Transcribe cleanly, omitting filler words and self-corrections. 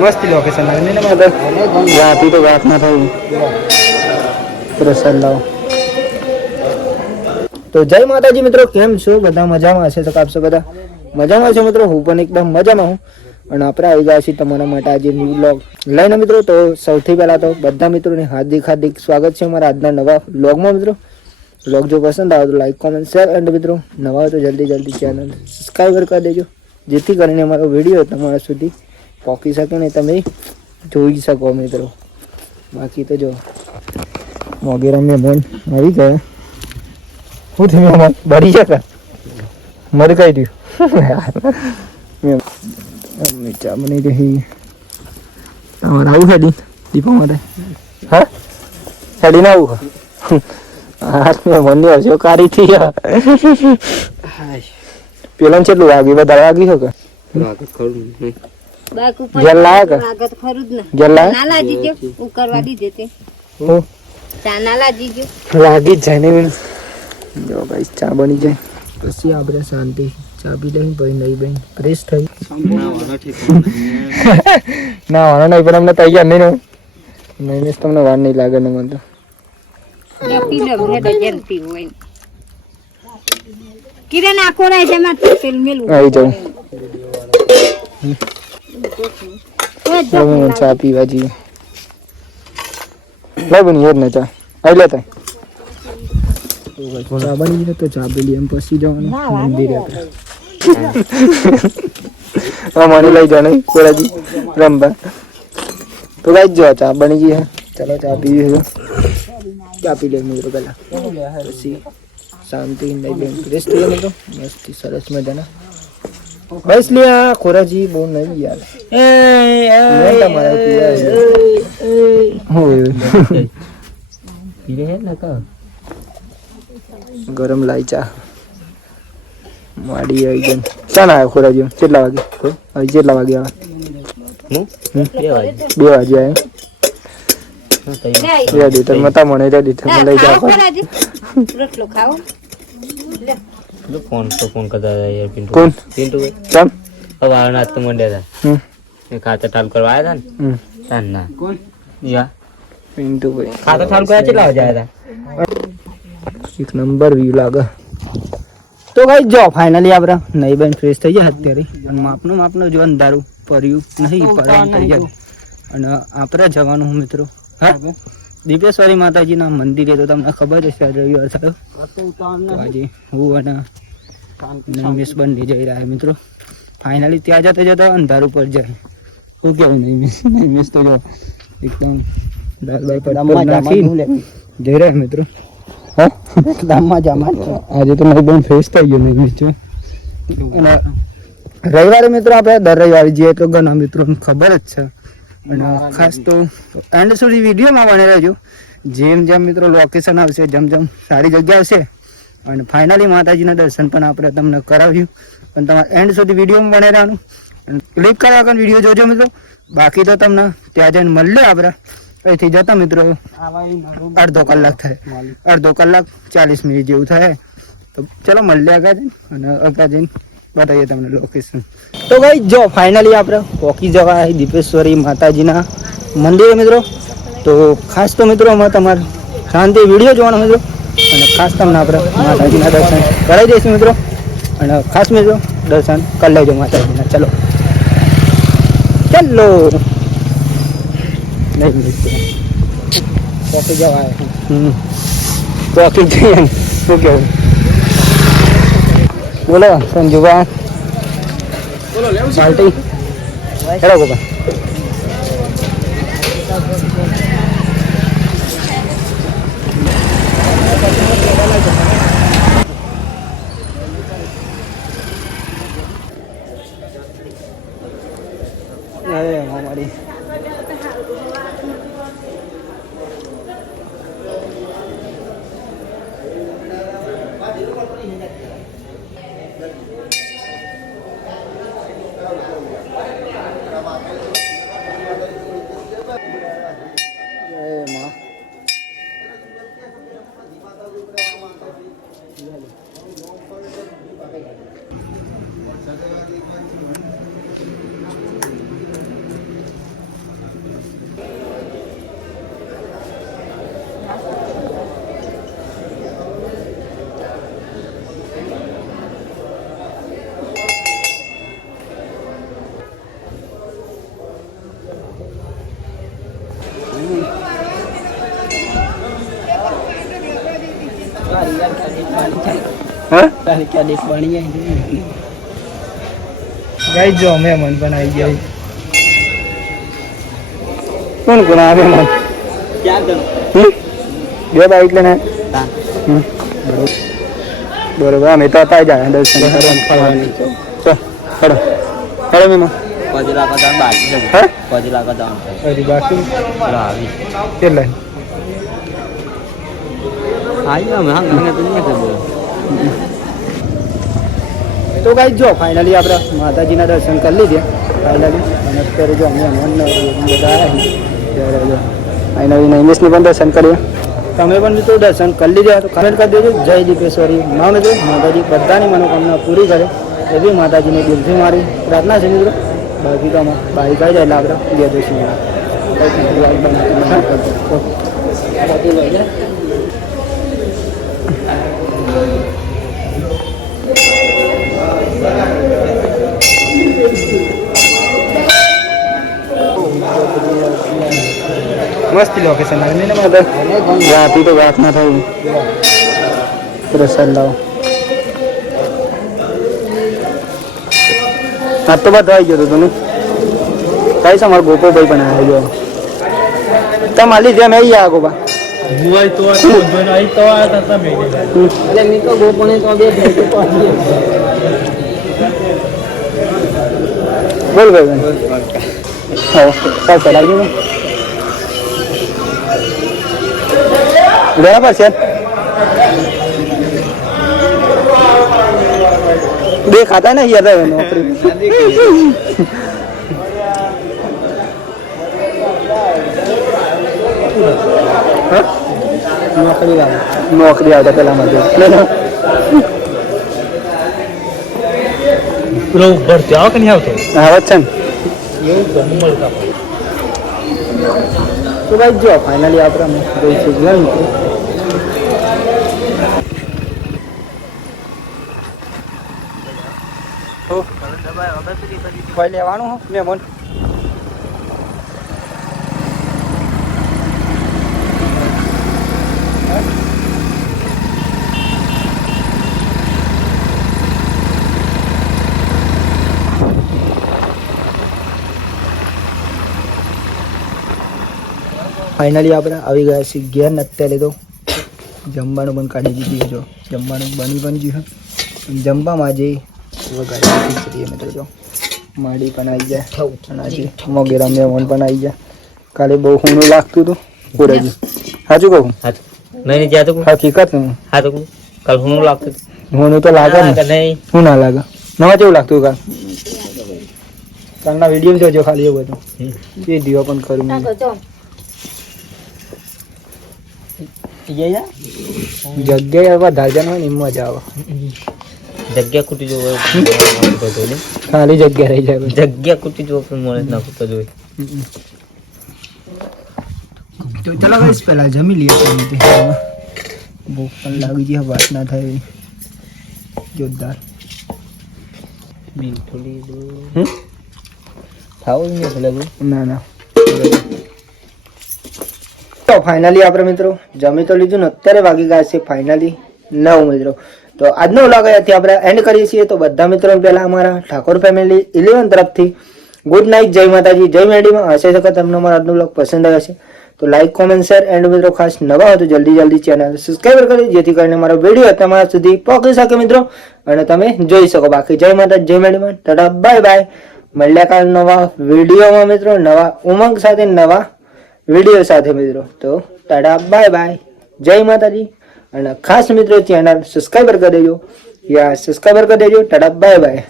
મસ્ત લોકેશન લાગે ને મારે રાતી તો વાત ના થઈ પ્રસાદ લાવો. તો જય માતાજી મિત્રો, કેમ છો બધા? મજામાં હશે તો આપશો બધા મજામાં છે મિત્રો. હું પણ એકદમ મજામાં હું અને આપણે આવી ગયા છીએ તમારા માટે આજે ન્યૂ વ્લોગ લઈને મિત્રો. તો સૌથી પહેલા તો બધા મિત્રોને હાર્દિક સ્વાગત છે અમારા આજના નવા વ્લોગમાં મિત્રો. વ્લોગ જો પસંદ આવે તો લાઈક કોમેન્ટ શેર અને મિત્રો નવા હોય તો જલ્દી ચેનલ સબસ્ક્રાઈબર કરી દેજો, જેથી કરીને અમારો વિડીયો તમારા સુધી પહોંચી શકે ને તમે જોઈ શકો મિત્રો. બાકી તો જો મોગેરા મહેમાન આવી ગયા. શું થયું મહેમાન? બળી જતા મર કઈ રહ્યું ચા બની રહી. તમારે આવું હેડી દીપા માટે? હા હેડી ના આવું મહેમાનની હરશો કારી થઈ ગયા. પેલા કેટલું વાગ્યું? વધારે વાગ્યું છે કે લાગી જ જાય ને. જો ભાઈ ચા બની જાય પછી આપણે શાંતિ ચા પી લઈ ભાઈ નહીં ભાઈ ફ્રેશ થઈ ના વાળો નહીં પણ અમને તૈયાર નહીં નહીં તમને વાર નહીં લાગે ને મને તો. ચા પીવા જઈએ. બની હેર ને ચા આવી લેતા ચા બની ગઈ તો ચા પી લઈએ એમ પછી જવાનું મંદિરે. મને લઈ જાઓ નહીં કોરાજી રમવા તો ગાઈ જો ચા બની ગઈ હે. ચાલો ચા પીવી. ચા પી લે મિત્રો પેલા પછી શાંતિ નહીં બેન ફ્રેશ થઈ જાય તો મસ્ત સરસ મજાના. બસ લ્યા ખોરાજી બહુ નહીં યાર ગરમ લાઈ ચા માડી આવી ગઈ. ક્યાં ના આવ્યો ખોરાજી? કેટલા વાગે? હવે કેટલા વાગે આવે? 2 વાગે આવે. રેડી તો મતા મને રેડી તો લઈ જાવ. ફોન કરતા યાર પિન્ટુ. કોણ? પિન્ટુ કેમ? હવે આવનાર તો મંડ્યા હતા. ખાતર ઠાલ કરવા આવ્યા હતા ને તાન ના. કોણ? યા પિન્ટુ ભાઈ ખાતર ઠાલ કરવા કેટલા વાગે આવ્યા હતા? એક નંબર વ્યૂ લાગે. તો ગાઈસ જો ફાઇનલી આપણે નહીં બેન ફ્રેશ થઈ ગયા અત્યારે અને માપનું જો અંધારું પડ્યું નહીં પડવાનું થઈ જાય અને આપણે જવાનું હું મિત્રો હા દીપેશ્વરી માતાજીના મંદિરે. તો તમને ખબર જ છે રવિવાર થયો તો આજે હું અને નૈમેશ બંને જઈ રહ્યા મિત્રો. ફાઇનલી ત્યાં જતા અંધારું પડી જાય. શું કેવું નૈમેશ તો જો એકદમ દાલબાઈ પર નાખી જઈ રહ્યા મિત્રો. હા આજે તો મારી બેન ફ્રેશ થઈ ગયો નૈમેશ જો. અને રવિવારે મિત્રો આપણે દર રવિવારે જઈએ તો ઘણા મિત્રોને ખબર જ છે અને ખાસ તો એન્ડ સુધી વિડીયોમાં બની રહેજો. જેમ મિત્રો લોકેશન આવશે જેમ સારી જગ્યા આવશે અને ફાઇનલી માતાજીના દર્શન પણ આપણે તમને કરાવ્યું. પણ તમારે એન્ડ સુધી વિડીયોમાં બની રહેવાનું અને ક્લિક કર્યા વગર વિડીયો જોજો મિત્રો. બાકી તો તમને ત્યાં જઈને મળીએ આપણે. અહીંથી જતા મિત્રો અડધો કલાક થાય, અડધો કલાક 40 મિનિટ જેવું થાય. તો ચલો મળીએ આગળ અને આગળ જઈને બતાવીએ તમને લોકેશન. તો ભાઈ જો ફાઇનલી આપણે પહોંચી જવા દીપેશ્વરી માતાજીના મંદિરે મિત્રો. તો ખાસ તો મિત્રો અમે તમારે શાંતિ વિડીયો જોવાનો મિત્રો અને ખાસ તમને આપણે માતાજીના દર્શન કરાવી દઈશું મિત્રો. અને ખાસ મિત્રો દર્શન કરી લેજો માતાજીના. ચલો ચલો નહીં પહોંચી જવા પહોંચી જઈએ. શું કેવું બોલો સંજુભાઈ? Party hello ગોપા. અમારી હા તારે ક્યાં દેખ બની આવી ગાઈ જો મહેમાન પણ આવી ગયા કોણ કોણ આવે મહેમાન ક્યાં ગયો બે બાઈક લઈને બરોબર અમે તો હતા જાય દર્શન કરવાનું હેડો હેડો મહેમાન પજલા કા દાન બાકી છે હે પજલા કા દાન હજી બાકી આવી કેટલા आई ना मैं हंगने तो नहीं कर તો ગાઈ જો ફાઇનલી આપણે માતાજીના દર્શન કરી લીધે ફાઇનલી અને અત્યારે જો અમે બધા આવ્યા ફાઇનલી નૈમેશની પણ દર્શન કરીએ તમે પણ મિત્રો દર્શન કરી લીધા તો કમેન્ટ કરી દેજો જય દીપેશ્વરી માં મિત્રો માતાજી બધાની મનોકામના પૂરી કરે એવી માતાજીને દિલથી મારી પ્રાર્થના છે મિત્રો બાકી તો અમે બાઈક આવી જાય એટલે આપણે બે દર્શન મસ્ત લોકેશન આવે ને મારે રાતી તો વાત ના થાય પ્રસાદ લાવો આ તો બધું આવી ગયો તમે કઈ છે મારો ગોપોભાઈ પણ આવી ગયો તમારી જેમ આવી ગયા ગોપા બોલ ભાઈ ચલાવી દો બરાબર છે દેખાતા ને યાર નોકરી નોકરી આવતા પેલા માટે ભરતી આવો કે નહીં આવતો આવે છે ને તો ભાઈ જો ફાઇનલી આપણે ગઈ છે ઘર મિત્રો ભાઈ લેવાનું હો મેં ફાઇનલી આપણે આવી ગયા છીએ ઘેર ને અત્યારે તો જમવાનું પણ કાઢી દીધી જો જમવાનું બની પણ ગયું છે જમવામાં આજે વગાડી ખીચડી મિત્રો જો માડી પણ આવી જાય અને આજે મોગેરા મહેમાન પણ આવી જાય કાલે બહુ ઊંડું લાગતું હતું કોરેજી સાચું કહું મેં જ્યાં તો હકીકત હું હા તો કાલ ઊંડું લાગતું ઊંડું તો લાગે ને નહીં શું ના લાગે નવા કેવું લાગતું કાલ કાલના વિડીયો જોજો ખાલી એવું બધું એ દીવા પણ કરું જગ્યાએ વધારે જણ હોય ને એમ મજા આવે જગ્યા કુટી જો ખાલી જગ્યા રહી જાય જગ્યા કુટી જો મળે ના કુતો જોઈ તો ચલો ગાઈસ પહેલા જમી લઈએ ભૂખ પણ લાગી ગઈ વાત ના થાય જોરદાર બિલકુલ ખાવું નહીં ભલે ના ના તો ફાઇનલી આપણે મિત્રો જમી તો લીધું ને અત્યારે વાગી ગયા છે ફાઇનલી 9 મિત્રો તો આજનો વ્લોગ અહીંયાથી આપણે એન્ડ કરીએ છીએ તો બધા મિત્રો પહેલા અમારા ઠાકોર ફેમિલી 11 તરફથી ગુડ નાઇટ જય માતાજી જય મેડીમાં હશે શકે તમને અમારો આજનો વ્લોગ પસંદ આવ્યો છે તો લાઈક કોમેન્ટ શેર એન્ડ મિત્રો ખાસ નવા હોય તો જલ્દી ચેનલ સબસ્ક્રાઇબ કરી જેથી કરીને મારો વિડીયો તમારા સુધી પહોંચી શકે મિત્રો અને તમે જોઈ શકો બાકી જય માતાજી જય મેડીમાં ટાટા બાય બાય મળ્યા કાલ નવા વિડીયોમાં મિત્રો નવા ઉમંગ સાથે નવા વિડીયો સાથે મિત્રો તો ટાટા બાય બાય જય માતાજી અને ખાસ મિત્રો ચેનલ સબસ્ક્રાઇબર કરી દેજો યા સબસ્ક્રાઇબર કરી દેજો ટાટા બાય બાય